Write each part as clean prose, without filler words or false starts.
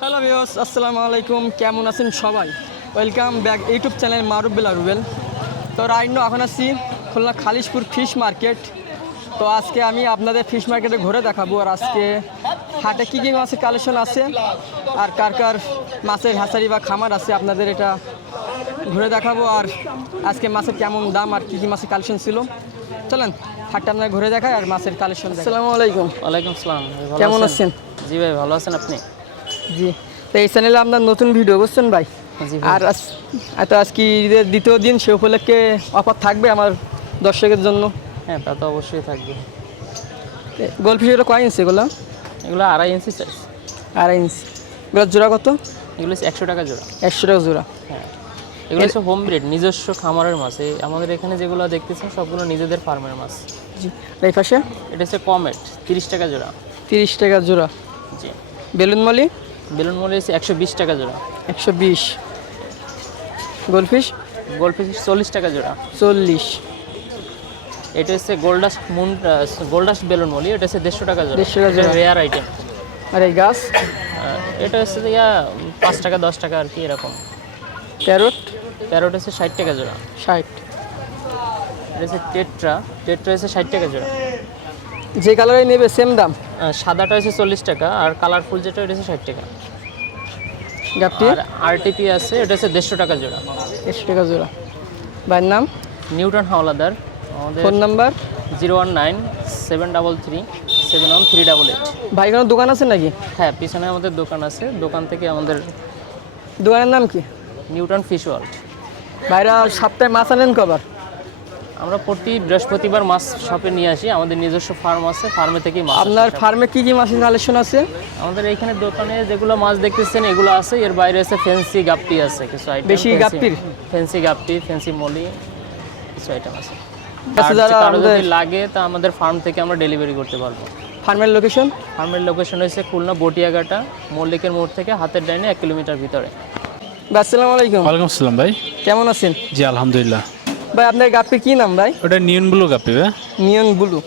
Hello viewers, আসসালামু আলাইকুম। কেমন আছেন সবাই? ওয়েলকাম ব্যাক ইউটিউব চ্যানেল মারুফ বিল্লাহ রুবেল। তো রাইট এখন আছি খুলনা খালিশপুর ফিশ মার্কেট। তো আজকে আমি আপনাদের ফিশ মার্কেটে ঘুরে দেখাবো, আর আজকে হাটে কী কী মাছের কালেকশন আছে আর কার কার মাছের হ্যাচারি বা খামার আছে আপনাদের এটা ঘুরে দেখাবো। আর আজকে মাছের কেমন দাম আর কী কী মাছের কালেকশন ছিল, চলেন হাটটা আপনার ঘুরে দেখায় আর মাছের কালেকশন। আসসালামু আলাইকুম। ওয়ালাইকুম আসসালাম। কেমন আছেন? জি ভাই, ভালো আছেন আপনি? জি, তো এই চ্যানেলে আপনার নতুন ভিডিও বুঝছেন ভাই। জি আর আজকে ঈদের দ্বিতীয় দিন, সে উপলক্ষে অফার থাকবে আমার দর্শকের জন্য। হ্যাঁ, তা তো অবশ্যই থাকবে। গোলফিশের কয় ইঞ্চি এগুলো? এগুলো 2.5 ইঞ্চি সাইজ। 2.5 ইঞ্চি। এগুলো জোড়া কত? এগুলো 100 টাকা জোড়া। 100 টাকা জোড়া। হ্যাঁ, এগুলো হচ্ছে হোম ব্রিড, নিজস্ব খামারের মাছ। আমাদের এখানে যেগুলো দেখতেছেন সবগুলো নিজেদের ফার্মের মাছ। জি, এই পাশে এটা হচ্ছে কমেট, 30 টাকা জোড়া। 30 টাকা জোড়া। জি। বেলুনমলি? বেলুনমলি হচ্ছে 120 টাকা জোড়া। 120। গোলফিশ? গোল্ডফিশ 40 টাকা জোড়া। 40। এটা হচ্ছে গোল্ডাস্ট বেলুনমলি, এটা হচ্ছে 150 টাকা জোড়া। 150 টাকা জোড়া। Rare item. আর এই গাছ? এটা হচ্ছে 5 টাকা 10 টাকা আর কি এরকম। প্যারট? প্যারট হচ্ছে 60 টাকা জোড়া। 60। এটা হচ্ছে টেট্রা হচ্ছে 60 টাকা জোড়া। যে কালারে নেবে সেম দাম? সাদাটা হচ্ছে 40 টাকা, আর কালারফুল যেটা এটা হচ্ছে 60 টাকা। গাপটি? আর আরটিপি আছে, এটা হচ্ছে 150 টাকা জোড়া। 100 টাকা জোড়া। ভাইয়ের নাম? নিউটন হাওলাদার। আমাদের ফোন নাম্বার? 019-733-71388। ভাই কোনো দোকান আছে নাকি? হ্যাঁ, পিছনে আমাদের দোকান আছে। দোকান থেকে আমাদের দোকানের নাম কি? Newton fish world. ভাইরা সপ্তাহে মাছ আনেন কবার? আমরা প্রতি বৃহস্পতিবার মাছ শপে নিয়ে আসি। আমাদের নিজস্ব ফার্ম আছে, ফার্মে থেকেই মাছ আপনার আসে। ফার্মে কি কি মাছের কালেকশন আছে? আমাদের এইখানে দোকানে যেগুলো মাছ দেখতেছেন এগুলো আছে। এর বাইরে আছে ফেন্সি গাপ্পি আছে কিছু আইটেম। বেশি গাপ্পির? ফেন্সি গাপ্পি, ফেন্সি মলি কিছু আইটেম আছে। আচ্ছা, যারা কারো যদি আমাদের লাগে তা আমাদের ফার্ম থেকে আমরা ডেলিভারি করতে পারবো। ফার্মের লোকেশন? ফার্মের লোকেশন হচ্ছে খুলনা বটিয়াঘাটা মল্লিকের মোড় থেকে হাতের ডাইনে 1 কিলোমিটার ভিতরে। ভাই আসসালামু আলাইকুম। ওয়ালাইকুম আসসালাম ভাই। কেমন আছেন? জি আলহামদুলিল্লাহ। ভাই আপনার গাপ্পির কি নাম ভাই? ওটা নিয়ন ব্লু গাপ্পি ভাই। Neon blue.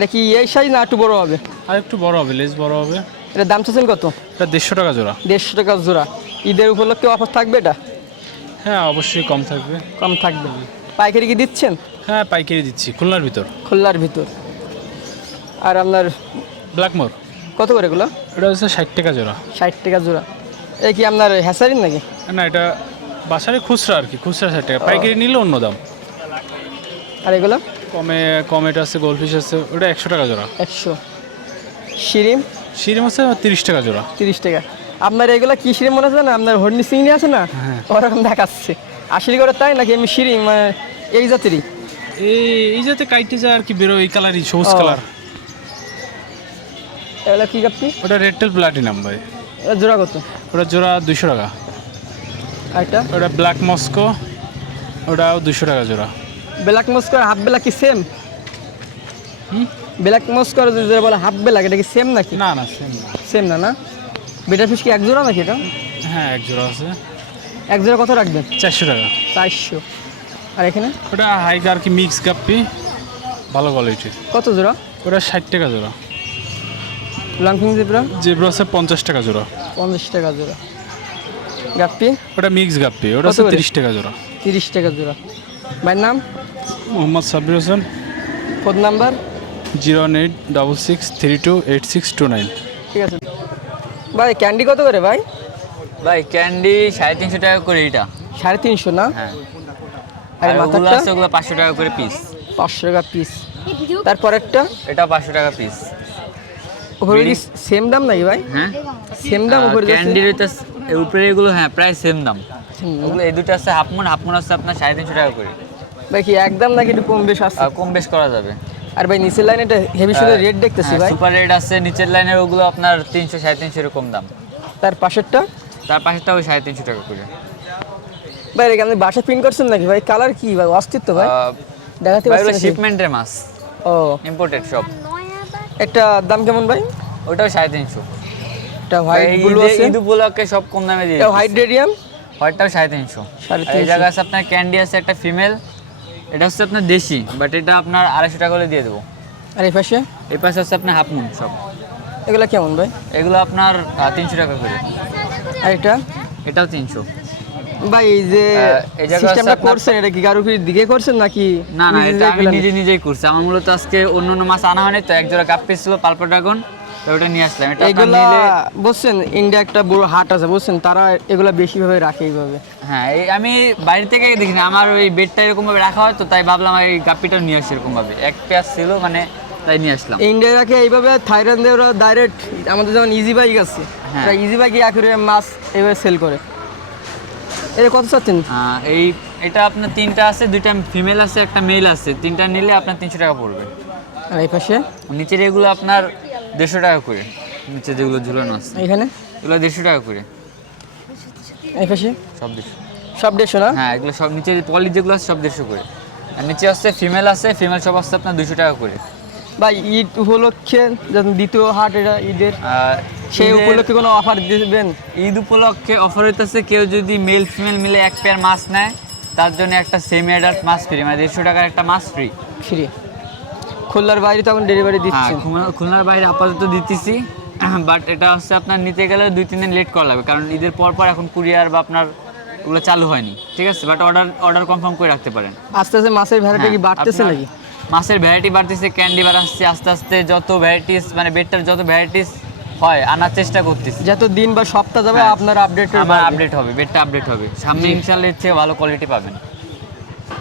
নাকি এই সাইজ না একটু বড় হবে? আর একটু বড় হবে, লেজ বড় হবে। এটার দাম চাচ্ছেন কত? এটা 150 টাকা জোড়া। 150 টাকা জোড়া। ঈদের উপলক্ষে অফার থাকবে এটা? হ্যাঁ অবশ্যই কম থাকবে। কম থাকবে। পাইকারি কি দিচ্ছেন? হ্যাঁ পাইকারি দিচ্ছি খুলনার ভিতর। খুলনার ভিতর। আর আপনার ব্ল্যাকমোর কত করে এগুলো? এটা হচ্ছে 60 টাকা জোড়া। 60 টাকা জোড়া। এই কি আপনার হ্যাচারির নাকি? না এটা বাসারে খুচরা আর কি, খুচরা 60 টাকা, পাইকারি নিলে অন্য দাম। আর এগুলো? কমেট আছে, গোলফিশ আছে, ওটা 100 টাকা জোড়া। 100। শিরিম? শিরিম আছে 30 টাকা জোড়া। 30 টাকা। আপনার এগুলো কি শিরিম মনে আছে না? আপনার হর্নি চিংড়ি আছে না, ওরকম দেখাচ্ছে। আসলে করে তাই নাকি এমনি শিরিম এই জাতেরই? এই যাতে কাইটে যায় আর কি, বেরো এই কালারই, সবুজ কালার। এগুলো কি গাপ্পি? ওটা রেডটেল প্লাটিনাম ভাই। এটা জোড়া কত? ওটা জোড়া 200 টাকা। আর এটা? ওটা ব্ল্যাক মস্কো, ওটাও 200 টাকা জোড়া। ব্ল্যাক মস্কো হাফ বেলা কি সেম? ব্ল্যাক মস্কো আর যে বলে হাফ বেলা, এটা কি সেম নাকি? না না সেম না। সেম না না? বেটা ফিশ কি এক জোড়া নাকি এটা? হ্যাঁ এক জোড়া আছে। এক জোড়া কত রাখবেন? 400 টাকা। 400। আর এখানে? ওটা হাইক আর কি, মিক্স গাপ্পি, ভালো কোয়ালিটির। কত জোড়া? ওটা 60 টাকা জোড়া। লংফিং জেব্রা? জেব্রা আছে 50 টাকা জোড়া। 50 টাকা জোড়া। গাপ্পি? ওটা মিক্স গাপ্পি, ওটা আছে 30 টাকা জোড়া। 30 টাকা জোড়া। ভাইয়ের নাম? মোহাম্মদ সাব্বির হোসেন। Phone number? 01866328629। ঠিক আছে ভাই। ক্যান্ডি কত করে ভাই? ভাই ক্যান্ডি 350 টাকা করে এটা। 350 না? হ্যাঁ। আর আর ওগুলো মাথাটা? আছে, ওগুলো 500 টাকা করে পিস। 500 টাকা পিস। তারপরেরটা? এটা 500 টাকা পিস। ওপরে কি সেম দাম নাকি ভাই? হ্যাঁ সেম দাম উপরে? ক্যান্ডির এটা উপরে এগুলো হ্যাঁ প্রায় সেম দাম। ওগুলো এই দুটো আছে হাফ মুন আছে আপনার 350 টাকা করে। ভাই কি একদম নাকি একটু কম বেশ আছে? কম বেশ করা যাবে। আর ভাই নিচের লাইনে এটা হেভি সুদের রেট দেখতেছি ভাই। সুপার রেড আছে নিচের লাইনের, ওগুলো আপনার 300 350 এরকম দাম। তার পাশেরটা? তার পাশেরটা ওই 350 টাকা করে। ভাই এটা আপনি বাসা প্রিন্ট করছেন নাকি ভাই? কালার কি ভাই অস্তিত্ব ভাই? দেখাতে ভাই ওগুলো পারছেন? শিপমেন্টের মাছ, ও ইম্পোর্টেড সব। একটা দাম কেমন ভাই? ওটাও 350। এটা হোয়াইট ব্লু আছে? ঈদ উপলক্ষে সব কম দামে দিয়ে এটা হোয়াইট রেডিয়াম? হোয়াইটটাও 350। এই জায়গায় আছে আপনার ক্যান্ডি আছে একটা ফিমেল, এটা হচ্ছে আপনার দেশি, বাট এটা আপনার 250 টাকা করে দিয়ে দেবো। আর এই পাশে এই পাশে হচ্ছে আপনার হাফ মুন সব। এগুলো কেমন ভাই? এগুলো আপনার 300 টাকা করে। আর এটা এটাও 300। ভাই এই যে এই জায়গা সিস্টেমটা আছে আপনার- করছেন এটা কি কারো দিকে করছেন নাকি না না, নিজে এটা আমি নিজে নিজেই করছি। আমার মূলত আজকে অন্য অন্য মাছ আনা হয়নি, তো এক জোড়া কাপ পিস ছিল পালপা ড্রাগন, তো ওটা নিয়ে আসলাম। এটা আপনার এগুলা নিলে বুঝছেন ইন্ডিয়া একটা বড় হাট আছে বুঝছেন, তারা এগুলা বেশি ভাবে রাখে এইভাবে। হ্যাঁ, এই আমি বাইরে থেকে দেখি না, আমার ওই বেডটা এরকম ভাবে রাখা হয়, তো তাই ভাবলাম এই গাপ্পিটা নিয়ে আসি এরকম ভাবে। এক পেঁয়াজ ছিল মানে, তাই নিয়ে আসলাম। ইন্ডিয়া রাখে এইভাবে, থাইল্যান্ডে ওরা ডাইরেক্ট আমাদের যেমন ইজি বাইক আছে, হ্যাঁ। ইজি বাইকে অ্যাকুরিয়াম মাছ এইভাবে সেল করে। এটা কত চাচ্ছেন? এটা আপনার 3টা আছে, 2টা ফিমেল আছে, একটা মেল আছে। 3টা নিলে আপনার 300 টাকা পড়বে। আর এই পাশে নিচের এগুলো আপনার 150 টাকা করে। নিচে যেগুলো ঝুলানো আছে এখানে এগুলো 150 টাকা করে। এই পাশে সব 150। সব 150 না? হ্যাঁ, এগুলো সব নিচের পলি যেগুলো আছে সব 150 করে। আর নিচে আছে ফিমেল আছে, ফিমেল সব আসছে আপনার 200 টাকা করে। ভাই ঈদ উপলক্ষে যখন দ্বিতীয় হাট এটা ঈদের, সেই ঈদের- উপলক্ষে কোনো অফার দিবেন? ঈদ উপলক্ষে অফার হইতেছে, কেউ যদি মেল ফিমেল মিলে এক পেয়ার মাছ নেয়, তার জন্য একটা সেমি অ্যাডাল্ট মাছ ফ্রি, মানে 150 টাকার একটা মাছ ফ্রি। ফ্রি। খুলনার বাইরে তখন ডেলিভারি হ্যাঁ, দিচ্ছেন? খুলনার বাইরে আপাতত দিতেছি, বাট এটা হচ্ছে আপনার নিতে গেলে 2-3 দিন লেট করা লাগবে, কারণ ঈদের পর পর এখন কুরিয়ার বা আপনার ওগুলো চালু হয়নি, ঠিক আছে? বাট অর্ডার কনফার্ম করে রাখতে পারেন। আস্তে আস্তে মাছের ভ্যারাইটি কি হ্যাঁ, বাড়তেছে আপনার নাকি? মাছের ভ্যারাইটি বাড়তেছে, ক্যান্ডি বাড়াচ্ছে আস্তে আস্তে, যত ভ্যারাইটিস মানে বেডটার যত ভ্যারাইটিস হয় আনার চেষ্টা করতেছি। যত দিন বা সপ্তাহ যাবে হ্যাঁ, আপনার আপডেট আমার আপডেট হবে, বেডটা আপডেট হবে সামনে, ইনশাআল্লাহ এর চেয়ে ভালো কোয়ালিটি পাবেন।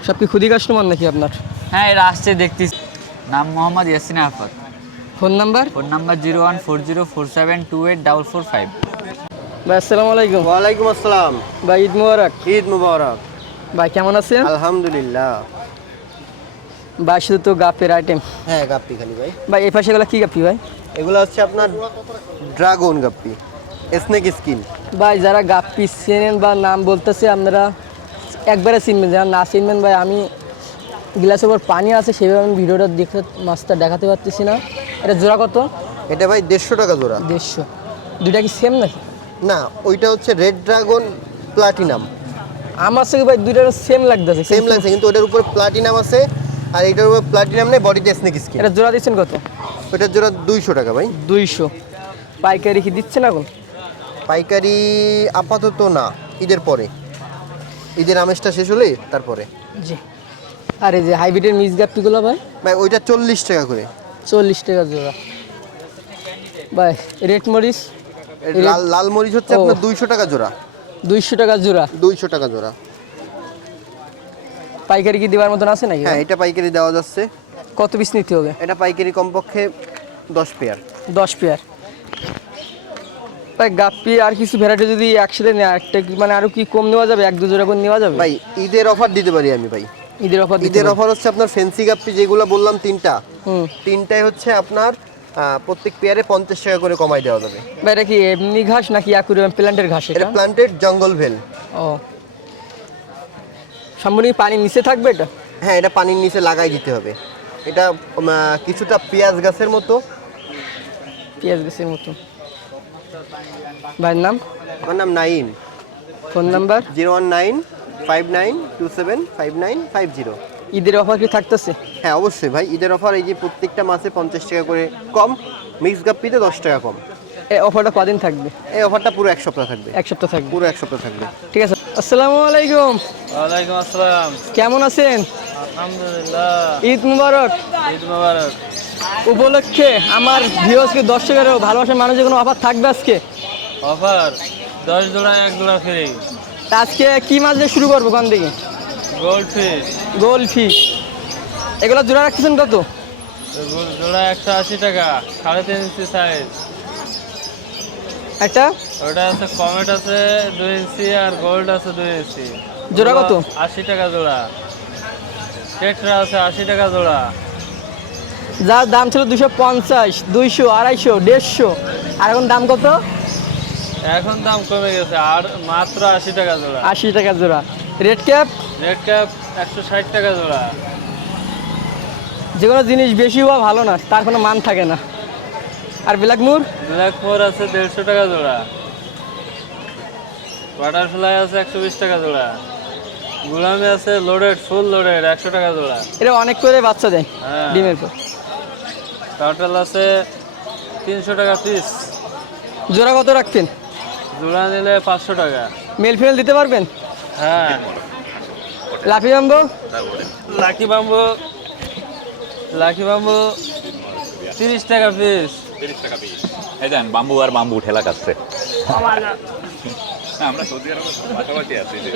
সব কি খুদি কাস্টমার নাকি আপনার? হ্যাঁ, এরা আসছে দেখতেছি। নাম Mohammad Yasin Arafat. Phone number? Phone number 014047284445। ভাই আসসালামু আলাইকুম। ওয়ালাইকুম আসসালাম। ভাই ঈদ মোবারক। ঈদ মুবারক। ভাই কেমন আছেন? আলহামদুলিল্লাহ। ভাই শুধু তো গাপের আইটেম। হ্যাঁ, গাপ্পি খালি ভাই। ভাই এই পাশে এগুলো কি গাপি ভাই? এগুলো হচ্ছে আপনার ড্রাগন গাপ্পি, স্নেক স্কিন। ভাই যারা গাপ্পি চেনেন বা নাম বলতেছে আপনারা একবারে চিনবেন, যারা না চিনবেন ভাই আমি গ্লাসের উপর পানি আছে সেভাবে আমি ভিডিওটা দেখতে মাছটা দেখাতে পারতেছি না। এটা জোড়া কত? এটা ভাই 150 টাকা জোড়া। 150। দুইটা কি সেম নাকি? না, ওইটা হচ্ছে রেড ড্রাগন প্লাটিনাম। আমার থেকে ভাই দুইটা সেম লাগতেছে। সেম লাগছে, কিন্তু ওটার উপর প্লাটিনাম আছে, আর এটার উপর প্লাটিনাম নেই, বডিতে স্নেক স্কিন। এটা জোড়া দিচ্ছেন কত? ওটার জোড়া 200 টাকা ভাই। 200। পাইকারি কি দিচ্ছেন এখন? পাইকারি আপাতত না, ঈদের পরে, ঈদের আমেজটা শেষ হলে তারপরে। জি। আর এই যে হাইব্রিডের মিক্স গাপ্পিগুলো ভাই? ভাই ওইটা 40 টাকা করে। 40 টাকা জোড়া। ভাই রেড মরিচ? লাল লাল মরিচ হচ্ছে ও। আপনার 200 টাকা জোড়া। 200 টাকা জোড়া। 200 টাকা জোড়া। পাইকারি কি দেওয়ার মতন আছে নাকি? হ্যাঁ, এটা পাইকারি দেওয়া যাচ্ছে। কত পিস নিতে হবে? এটা পাইকারি কমপক্ষে 10 পেয়ার। 10 পেয়ার। ভাই গাপ্পি আর কিছু ভ্যারাইটি যদি একসাথে নেয় একটা মানে আরো কি কম নেওয়া যাবে? 1-2 জোড়া করে নেওয়া যাবে? ভাই ঈদের অফার দিতে পারি আমি ভাই। ঈদের অফার দিতে ঈদের হবে। অফার হচ্ছে আপনার ফ্যান্সি গাপ্পি যেগুলো বললাম 3টা, হুম। 3টায় হচ্ছে আপনার প্রত্যেক পেয়ারে 50 টাকা করে কমাই দেওয়া যাবে। ভাই এটা কি এমনি ঘাস নাকি অ্যাকুরিয়াম প্ল্যান্টের ঘাস এটা এটা? প্লান্টেড জঙ্গল ভেল। ও। সম্পূর্ণ কি পানির নিচে থাকবে এটা? হ্যাঁ, এটা পানির নিচে লাগাই দিতে হবে। এটা কিছুটা পেঁয়াজ গাছের মতো। পেঁয়াজ গাছের মতো। ভাইয়ের নাম? আমার নাম নাইম। Phone number? 01959275950। ঈদের অফার কি থাকতেছে? হ্যাঁ, অবশ্যই ভাই, ঈদের অফার এই যে প্রত্যেকটা মাসে 50 টাকা করে কম, মিক্স গাপ্পিতে 10 টাকা কম। এই অফারটা কদিন থাকবে? এই অফারটা পুরো 1 সপ্তাহ থাকবে। 1 সপ্তাহ থাকবে। পুরো 1 সপ্তাহ থাকবে। ঠিক আছে। আসসালামু আলাইকুম। ওয়ালাইকুম আসসালাম। কেমন আছেন? আলহামদুলিল্লাহ। ঈদ মুবারক। ঈদ মোবারক। উপলক্ষে আমার ভিউয়ার্সকে দর্শকেরও ভালোবাসার মানুষের কোনো অফার থাকবে আজকে? অফার 10 জোড়া 1 জোড়া ফ্রি। তা আজকে কি মাছ দিয়ে শুরু করবো কোন দিকে? Gold fish. Gold fish. এগুলো জোড়া রাখতেছেন কত? জোড়া 180 টাকা, 3.5 ইঞ্চি সাইজ। একটা ওটা আছে কমেট আছে 2 ইঞ্চি, আর গোল্ড আছে 2 ইঞ্চি। জোড়া কত? 80 টাকা জোড়া। টেট্রা আছে 80 টাকা জোড়া। যার দাম ছিল 250, 200, 250, 150, আর এখন দাম কত? এখন দাম কমে গেছে, আর মাত্র 80 টাকা জোড়া। 80 টাকা জোড়া। Red cap? রেড ক্যাপ 160 টাকা জোড়া। যে কোনো জিনিস বেশি হওয়া ভালো না, তার কোনো মান থাকে না। আর ব্ল্যাক মুর? ব্ল্যাক মোর আছে 150 টাকা জোড়া। বাটারফ্লাই আছে 120 টাকা জোড়া। গুলামি আছে লোডেড, ফুল লোডেড, 100 টাকা জোড়া। এটা অনেক করে বাচ্চা দেয় হ্যাঁ। ডিমের পর। কাঁঠাল আছে 300 টাকা পিস, জোড়া কত রাখবেন? জোড়া নিলে 500 টাকা। মেল ফিমেল দিতে পারবেন? হ্যাঁ। লাফি বাম্বো? লাকি বাম্বু 30 টাকা পিস। এই দেন বাম্বু আর বাম্বু ঠেলা কাটছে। আমরা সৌদি আরবে পাশাপাশি আছি যে।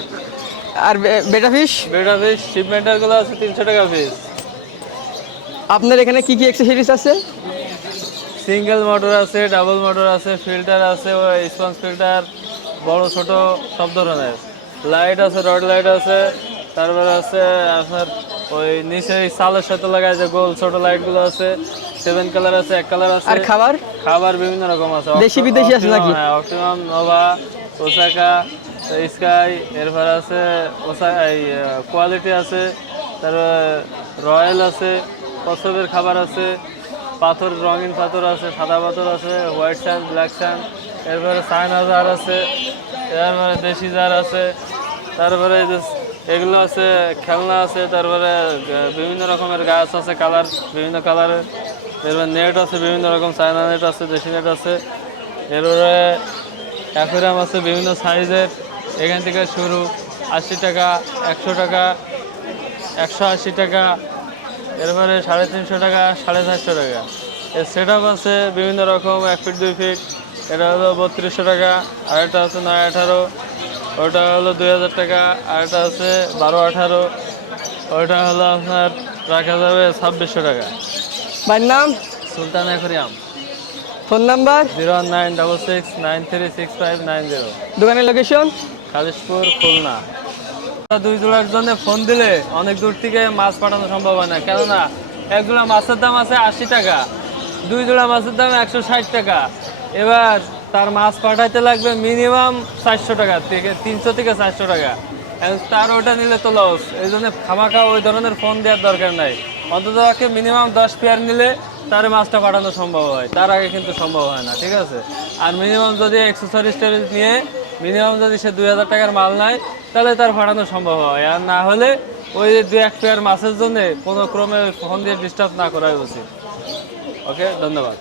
আর বেটা ফিশ? বেটা পিস শিপমেন্টার গুলো আছে 300 টাকা পিস। আপনার এখানে কি কি অ্যাক্সেসরিজ আছে? সিঙ্গেল মোটর আছে, ডাবল মোটর আছে, ফিল্টার আছে, স্পঞ্জ ফিল্টার, বড় ছোট সব ধরনের লাইট আছে, রড লাইট আছে, তারপরে আছে আপনার ওই নিচে সালের সাথে লাগায় যে গোল ছোট লাইটগুলো আছে, 7 কালার আছে, 1 কালার আছে। আর খাবার? খাবার বিভিন্ন রকম আছে, দেশি বিদেশি আছে নাকি? হ্যাঁ, অপটিমাম, নোভা, ওসাকা, স্কাই, এরপর আছে কোয়ালিটি আছে, তারপরে রয়্যাল আছে, কচ্ছপের খাবার আছে, পাথর রঙিন পাথর আছে, সাদা পাথর আছে, হোয়াইট স্যান্ড, ব্ল্যাক স্যান্ড, এরপরে চায়না জার আছে, এরপরে দেশি জার আছে, তারপরে এই যে এগুলো আছে, খেলনা আছে, তারপরে বিভিন্ন রকমের গাছ আছে, কালার বিভিন্ন কালারের, এরপরে নেট আছে বিভিন্ন রকম, চায়না নেট আছে, দেশি নেট আছে, এরপরে অ্যাকুয়ারিয়াম আছে বিভিন্ন সাইজের, এখান থেকে শুরু 80 টাকা, 100 টাকা, 180 টাকা, এরপরে 350 টাকা, 450 টাকা। এর সেট আপ আছে বিভিন্ন রকম, 1 ফিট 2 ফিট, এটা হলো 3200 টাকা, আরেকটা আছে 918, ওটা হলো 2000 টাকা, আরেকটা আছে 1218, ওইটা হলো আপনার রাখা যাবে 2600 টাকা। ভাইয়ের নাম? সুলতান অ্যাকুয়ারিয়াম। Phone number? 01966936590। দোকানের লোকেশন? খালিশপুর, খুলনা। 2 জোড়ার জন্য ফোন দিলে অনেক দূর থেকে মাছ পাঠানো সম্ভব হয় না, কেননা 1 জোড়া মাছের দাম আছে 80 টাকা, 2 জোড়া মাছের দাম 160 টাকা। এবার তার মাছ পাঠাইতে লাগবে মিনিমাম 400 টাকা থেকে 300 থেকে 400 টাকা, তার ওটা নিলে তো লস। এই জন্য খামাখা ওই ধরনের ফোন দেওয়ার দরকার নাই, অন্তত মিনিমাম 10 পেয়ার নিলে তার মাছটা পাঠানো সম্ভব হয়, তার আগে কিন্তু সম্ভব হয় না, ঠিক আছে? আর মিনিমাম যদি অ্যাক্সেসরিজ নিয়ে মিনিমাম যদি সে 2000 টাকার মাল নেয়, তাহলে তার পাঠানো সম্ভব হয়। আর না হলে ওই 2-1 পেয়ার মাছের জন্য কোনো ক্রমে ফোন দিয়ে ডিস্টার্ব না করাই উচিত। ওকে, ধন্যবাদ।